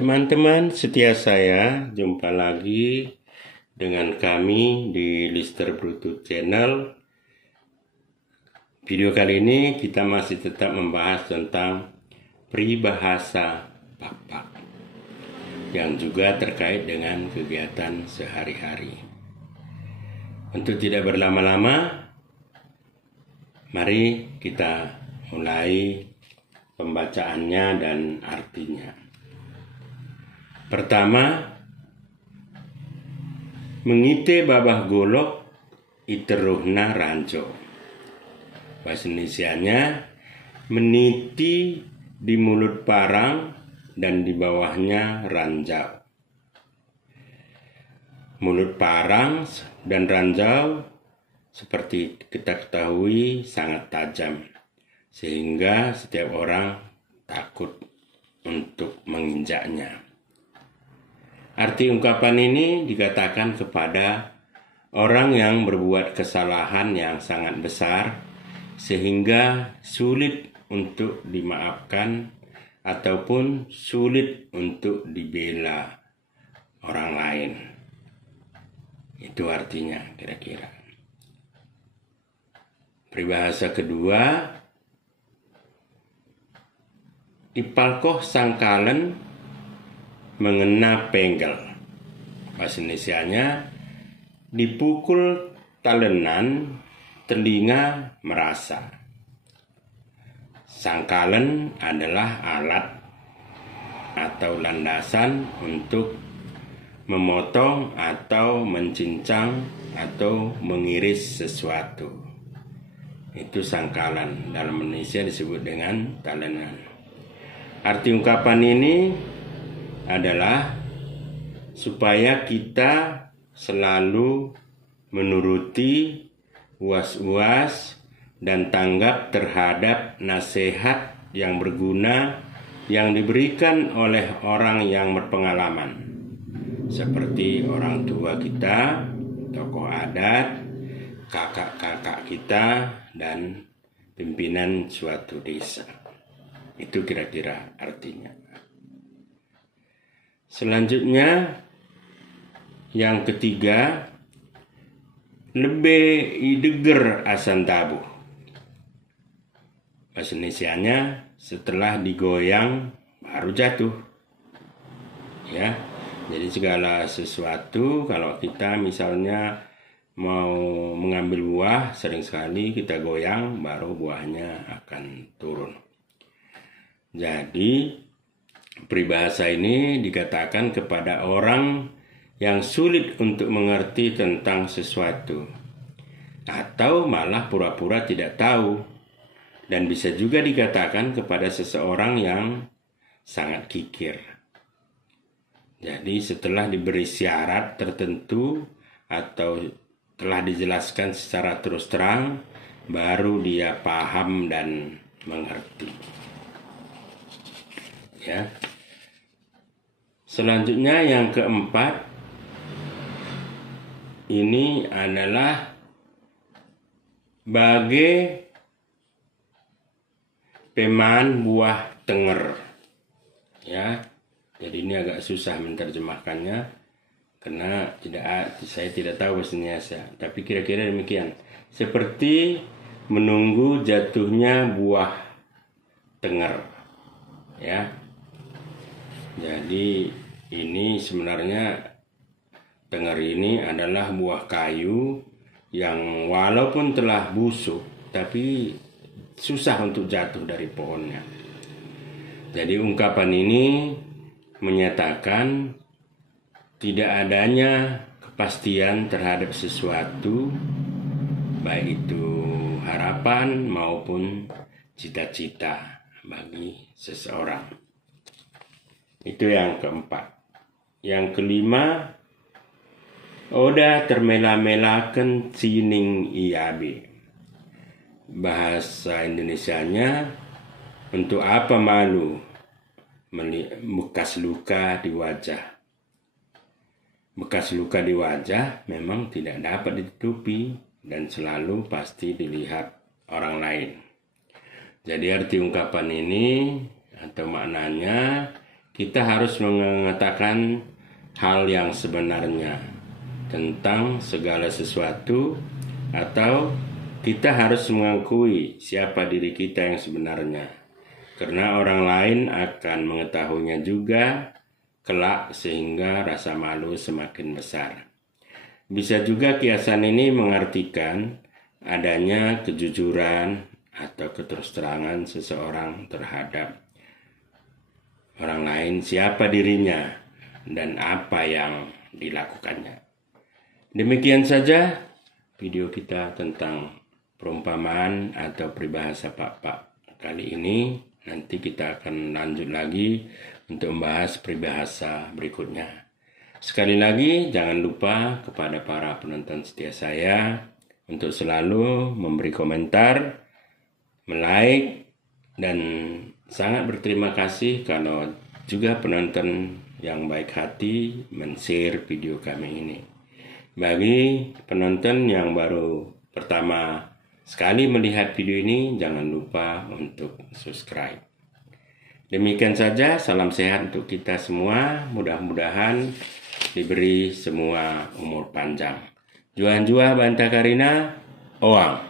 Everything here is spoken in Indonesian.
Teman-teman setia saya, jumpa lagi dengan kami di Lister Brutu Channel. Video kali ini kita masih tetap membahas tentang peribahasa Bapak yang juga terkait dengan kegiatan sehari-hari. Untuk tidak berlama-lama, mari kita mulai pembacaannya dan artinya. Pertama, mengite babah golok iteruhna ranco. Bahasa Indonesianya, meniti di mulut parang dan di bawahnya ranjau. Mulut parang dan ranjau seperti kita ketahui sangat tajam, sehingga setiap orang takut untuk menginjaknya. Arti ungkapan ini dikatakan kepada orang yang berbuat kesalahan yang sangat besar sehingga sulit untuk dimaafkan ataupun sulit untuk dibela orang lain. Itu artinya kira-kira. Peribahasa kedua, ipalkoh sangkalen mengena penggel. Bahasa Indonesianya, dipukul talenan telinga merasa. Sangkalen adalah alat atau landasan untuk memotong atau mencincang atau mengiris sesuatu. Itu sangkalan, dalam Indonesia disebut dengan talenan. Arti ungkapan ini adalah supaya kita selalu menuruti uas-uas dan tanggap terhadap nasihat yang berguna yang diberikan oleh orang yang berpengalaman, seperti orang tua kita, tokoh adat, kakak-kakak kita, dan pimpinan suatu desa. Itu kira-kira artinya. Selanjutnya, yang ketiga, lebih ideger asan tabuh. Bahasa Indonesianya, setelah digoyang baru jatuh. Ya, jadi segala sesuatu kalau kita misalnya mau mengambil buah, sering sekali kita goyang baru buahnya akan turun. Jadi peribahasa ini dikatakan kepada orang yang sulit untuk mengerti tentang sesuatu, atau malah pura-pura tidak tahu, dan bisa juga dikatakan kepada seseorang yang sangat kikir. Jadi setelah diberi syarat tertentu atau telah dijelaskan secara terus terang, baru dia paham dan mengerti. Ya. Selanjutnya yang keempat, ini adalah bagai peman buah tenger. Ya, jadi ini agak susah menerjemahkannya karena saya tidak tahu bahasa Indonesia. Tapi kira-kira demikian. Seperti menunggu jatuhnya buah tenger. Ya. Jadi ini sebenarnya tenger ini adalah buah kayu yang walaupun telah busuk tapi susah untuk jatuh dari pohonnya. Jadi ungkapan ini menyatakan tidak adanya kepastian terhadap sesuatu, baik itu harapan maupun cita-cita bagi seseorang. Itu yang keempat. Yang kelima, oda termela-melaken cining iabe. Bahasa Indonesianya, untuk apa malu bekas luka di wajah. Bekas luka di wajah memang tidak dapat ditutupi dan selalu pasti dilihat orang lain. Jadi arti ungkapan ini atau maknanya, kita harus mengatakan hal yang sebenarnya tentang segala sesuatu, atau kita harus mengakui siapa diri kita yang sebenarnya, karena orang lain akan mengetahuinya juga kelak, sehingga rasa malu semakin besar. Bisa juga kiasan ini mengartikan adanya kejujuran atau keterus-terangan seseorang terhadap orang lain, siapa dirinya dan apa yang dilakukannya. Demikian saja video kita tentang perumpamaan atau peribahasa Pak kali ini. Nanti kita akan lanjut lagi untuk membahas peribahasa berikutnya. Sekali lagi, jangan lupa kepada para penonton setia saya untuk selalu memberi komentar, like, dan sangat berterima kasih kalau juga penonton yang baik hati men-share video kami ini. Bagi penonton yang baru pertama sekali melihat video ini, jangan lupa untuk subscribe. Demikian saja, salam sehat untuk kita semua. Mudah-mudahan diberi semua umur panjang. Juan Jua Banta Karina, Oang.